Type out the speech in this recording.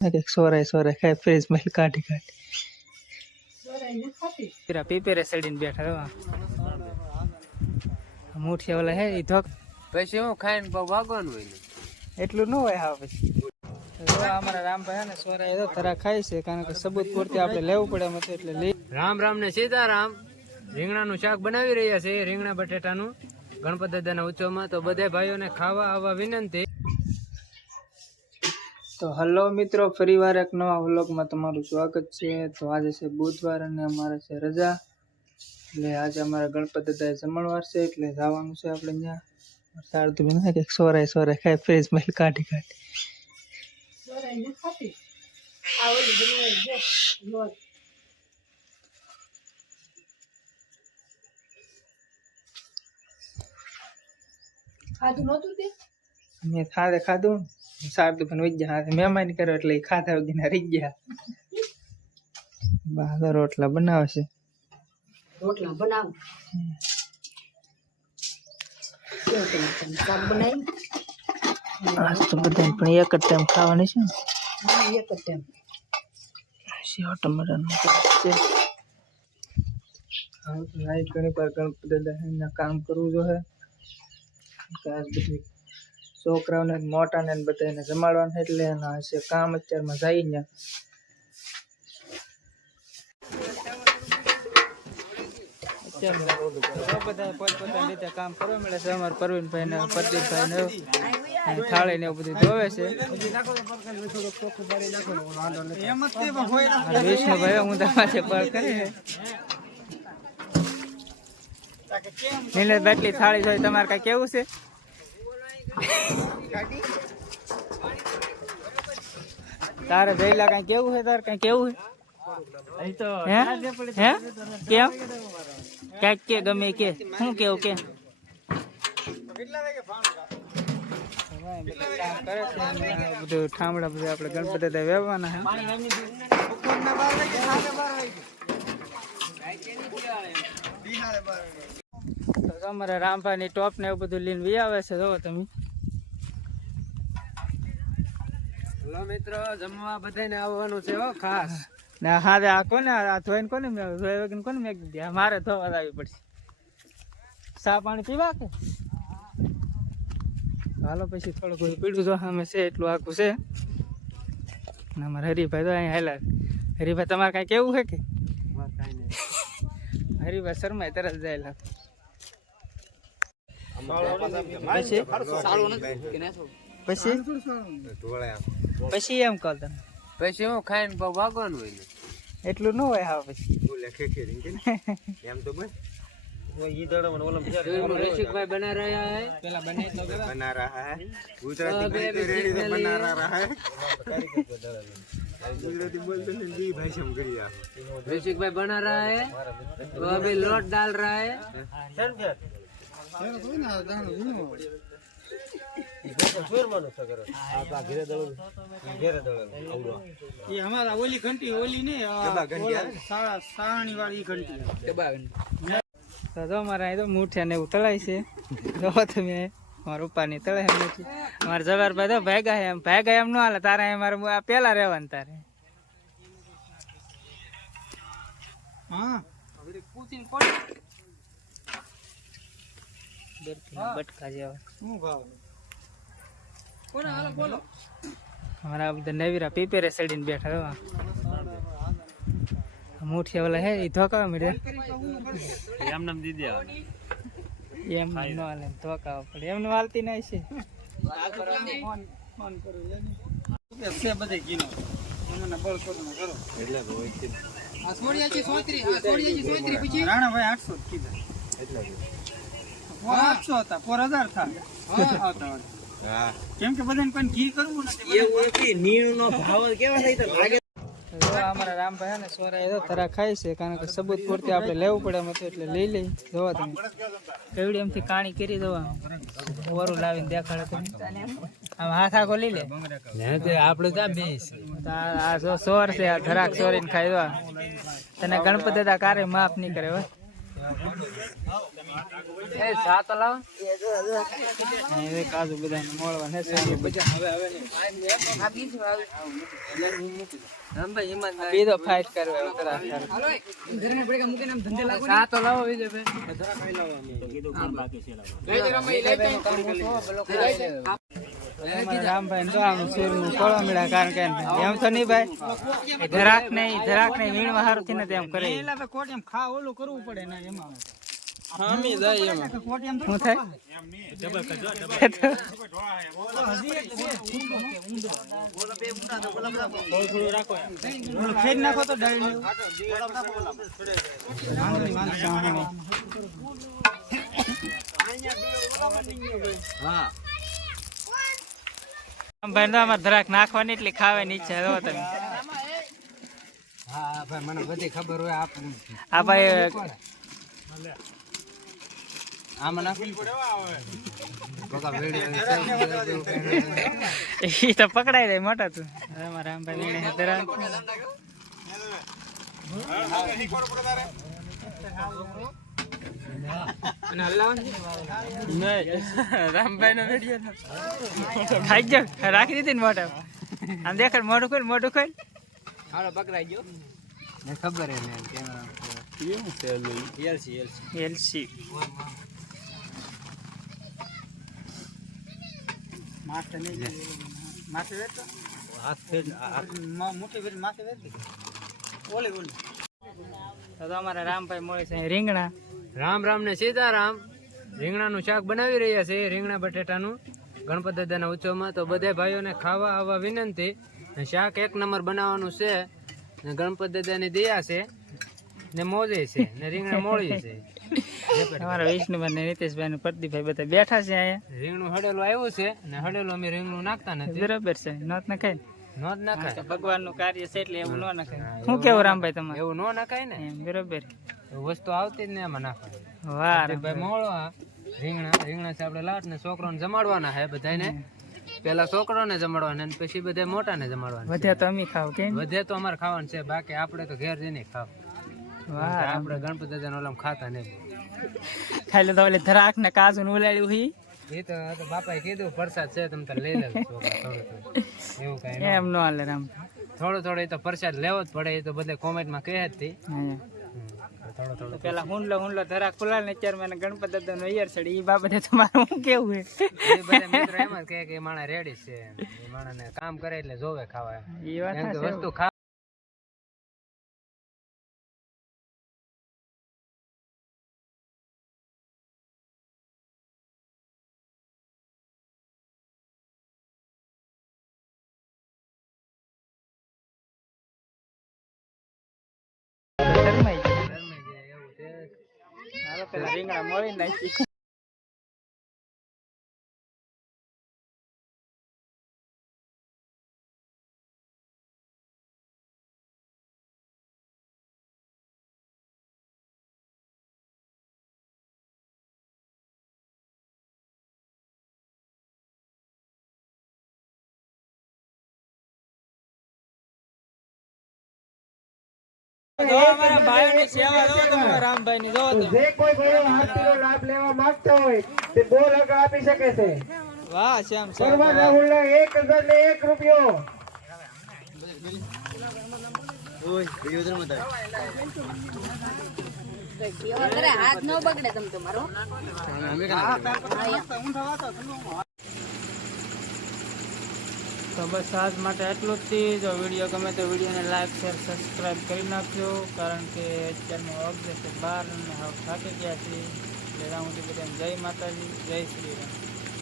સોરાય સોરાય ખાય ફ્રીજ માં કાઢી કાઢી પીપેરે સડીને બેઠા મુઠિયા ઓલા હે ઈ ધોક પછી હું ખાઈને ભાગવાનું હોય એટલું ન હોય હા પછી અમારા રામભાઈ ને સોરાય તો તરા ખાય છે કારણ કે સબૂત પૂરતી આપણે લેવું પડે એમ એટલે લઈ રામ રામ ને સીતારામ રીંગણાનું શાક બનાવી રહ્યા છે રીંગણા બટેટાનું ગણપતિ દાદાના ઉત્સવમાં તો બધા ભાઈઓને ખાવા આવવા વિનંતી। તો હલો મિત્રો, ફરીવાર એક નવા વ્લોગમાં તમારું સ્વાગત છે। તો આજે છે બુધવાર અને અમારે છે રજા, એટલે આજે અમારા ગણપતિ દાદાએ જમણવાર છે એટલે જવાનું છે આપણે ત્યાં શારદુ બેન કે સોરાય સોરાય ખાય ફ્રીજ માં કાઢી કાઢી ખાધું નતું તે મેં ખાધું શારદુ બેન વઈ ગયા મહેમાન કર્યો એટલે ખાધા વગીને રહી ગયા। બહાર રોટલા બનાવે છે, રોટલા બનાવ શાક બનાવી આજ તો બધા પણ એક જ ટાઈમ ખાવાની છે ને એક જ ટાઈમ સેવ ટમાટરનું છે। લાઈટ ઘણી પર ગણપતિ દાદાના કામ કરવું જોઈએ, બધી છોકરાઓને મોટાને બધાને જમાડવાનું એટલે એના હશે કામ અત્યારમાં જાય ને બધા પોતપોતાની રીતે કામ કરવા મળે છે। અમારા પરવીનભાઈ ને પ્રદીપભાઈ ને થાળી ને એવું બધું ધોવે છે। વિષ્ણુભાઈ હું તમારે પર કરી નીલેશ બાટલી થાળી જોઈ તમારે કઈ કેવું છે? તારે ભેલા કઈ કેવું છે? તારે કઈ કેવું છે? કેમ ક્યાંક કે ગમે કે શું કેવું કે બધું ઠામડા બધું આપણે ગણપતિ દાદા વેવવાના છે। અમારા રામભાઈ ની ટોપ ને એવું બધું લઈને વી આવે છે, જોવો તમે। હેલો મિત્રો, જમવા બધાને આવવાનું છે હો ખાસ। ના હા આ કોને આ ધોઈને કોને ધોઈ કોને મેં દીધી મારે ધોવા આવી પડશે। ચા પાણી પીવા કે હાલો પછી થોડું કોઈ પીડું જો અમે છે એટલું આખું છે ને અમારે હરિભાઈ તો અહીંયા હાલા। હરિભાઈ તમારે કાંઈ કેવું છે કે? હરિભાઈ શર્માય તરત જાય પછી એમ કહો તમે પછી હું ખાઈને ભાગવાનું હોય એટલું ન હોય હા પછી रसिकभाई बना रहा है, पहला बना रहा है गुजराती बना रहा है गुजराती बोलते हैं जी भाई समझिए। रसिकभाई बना रहा है तो अभी लोट डाल रहा है। ये हमारा ओली घंटी ओली नहीं सारणी वाली घंटी તો અમારે અહીં તો મુઠિયા ને એવું તળાય છે। જો તમે અમારા ઉપરની તળે મુઠી અમારા જવારભાઈ તો ભાગ્યા એમ ન હાલે તારે અમારે પેલા રહેવાનું તારે હા બટકા જેવા શું ભાવ અમારા બધા નવીરા પીપેરે સડીને બેઠા મુઠિયા ઓલા હે ઈ ધોકા મળે એમ નામ દીદી એમ ન હાલે ધોકા પડે એમને હાલતી નહીં છે બધે કીનો મને બળ કરો એટલે આ છોડિયાજી 34 પછી રાણાભાઈ 800 કીધા એટલે 800 હતા 4000 થાય આવતા હા કેમ કે બધાને કોઈ ઘી કરવું નથી એવું હતી નીણનો ભાવ કેવા થાય તો લાગે। અમારા રામભાઈ ને સોરાય તો તરા ખાય છે કારણ કે સબૂત પૂરતી આપણે લેવું પડે એમ એટલે લઈ લઈ જોવા તમે કેવડી એમથી કાણી કરી દવા ઓરું લાવીને દેખાડે તમે આમ હાથ આખો લઈ લે આપણે ત્યાં બેસ આ જો સોર છે આ ધરાક સોરીને ખાઈ દવા તને ગણપતિ દાદા કારે માફ નહીં કરે એ સા તો લાવો હવે કાજુ બદામ મોળવા ને સારી બીજો ફાઇટ કરવો સા તો લાવો બીજો રામભાઈ તો આમ શેરનું કોળો મળ્યા કારણ કે એમ તો નહીં ભાઈ ધરાક નહીં વીણમાં સારું થી નથી એમ કરે કોટ એમ ખા ઓલું કરવું પડે ને એમાં હામી જાય એમાં શું થાય ખેડ નાખો તો ડાળી ભાઈ અમારે ધરાક નાખવાની એટલી ખાવાની ઈચ્છા જો તમે હા ભાઈ મને બધી ખબર હોય આ ભાઈ આમાં નાખી એ તો પકડાઈ જાય મોટા તું અમારા રામભાઈ વીણે ધરાક રામભાઈ નો વિડીયો ખાઈ જાવ રાખી દીધી ને મોટા આમ દેખાડ મોઢું ખોલ હાલો પકડાઈ ગયો ને ખબર હે ને કેમેરા એલસી માથે નહીં માથે વેતો હાથ ફેર મોટી વેરી માથે વેતી ઓલી તો અમારા રામભાઈ મળે છે રીંગણા રામ રામ ને સીતારામ રીંગણાનું શાક બનાવી રહ્યા છે રીંગણા બટેટાનું ગણપત દાદાના ઉત્સવમાં તો બધા ભાઈઓને ખાવા આવવા વિનંતી શાક એક નંબર બનાવવાનું છે ને ગણપત દાદાની દયા છે ને મોજે છે ને રીંગણા મોળી છે અમારા વિષ્ણુભાઈ ને નીતેશભાઈ ને પ્રદીપભાઈ બધા બેઠા છે અહીંયા રીંગણું હળેલું આવ્યું છે ને હળેલું અમે રીંગણું નાખતા નથી બરાબર છે નોત નખાય નો જ નખાય ભગવાન નું કાર્ય છે એટલે એવું ન નખાય શું કેવું રામભાઈ તમારે એવું નો નખાય ને બરોબર વસ્તુ આવતી જ ને એમાં નાખવાની વાહ ભાઈ મોળો રીંગણા છે આપણે લાટ ને છોકરોને જમાડવાના હે બધાને પેલા છોકરોને જમાડવાના અને પછી બધા મોટાને જમાડવાના વધ્યા તો અમે ખાવ કે વધે તો અમારે ખાવાનું છે બાકી આપણે તો ઘેર જઈને ખાવ વાહ આપણે ગણપતિ દાદાને ઓલામ ખાતા નહીં ખાઈ લે તો ઓલે ધરાક ને કાજુ ને ઉલાડ્યું હી એ તો બાપાએ કીધું પ્રસાદ છે તમે તાર લઈ લેજો એવું કઈ એમ ન હાલે રામ થોડો એ તો પ્રસાદ લેવો જ પડે એ તો બધે કોમેન્ટમાં કહે જ હતી થોડો પેલા હુંડલો ધરાક ખુલાલ ને અત્યારે મને ગણપત દાદા નો ઈયર ચડી એ બાબતે તમારું શું કેવું હે એ બધા મિત્રો એમ જ કહે કે એ માણસ રેડી છે એ માણસને કામ કરે એટલે જોવે ખાવા એ વાત વસ્તુ ખા પેલા રીંગણા મળી નાખી અમારા ભાઈઓની સેવા જો તમે રામભાઈ ની જો જે કોઈ ભાઈઓ આરતીનો લાભ લેવા માંગતા હોય તે 2 લાખ આપી શકે છે. વાહ શ્યામ પરવા રાહુલના 1001 રૂપિયો. હાથ ન બગડે તમ તમારો તો બસ આજ માટે એટલું જ થી. જો વિડીયો ગમે તો વિડીયોને લાઈક શેર સબસ્ક્રાઈબ કરી નાખજો કારણ કે અત્યારનું અપડેટ 12 અને હાવ થાકી ગયા છીએ એટલે હું બધાને જય માતાજી જય શ્રી રામ.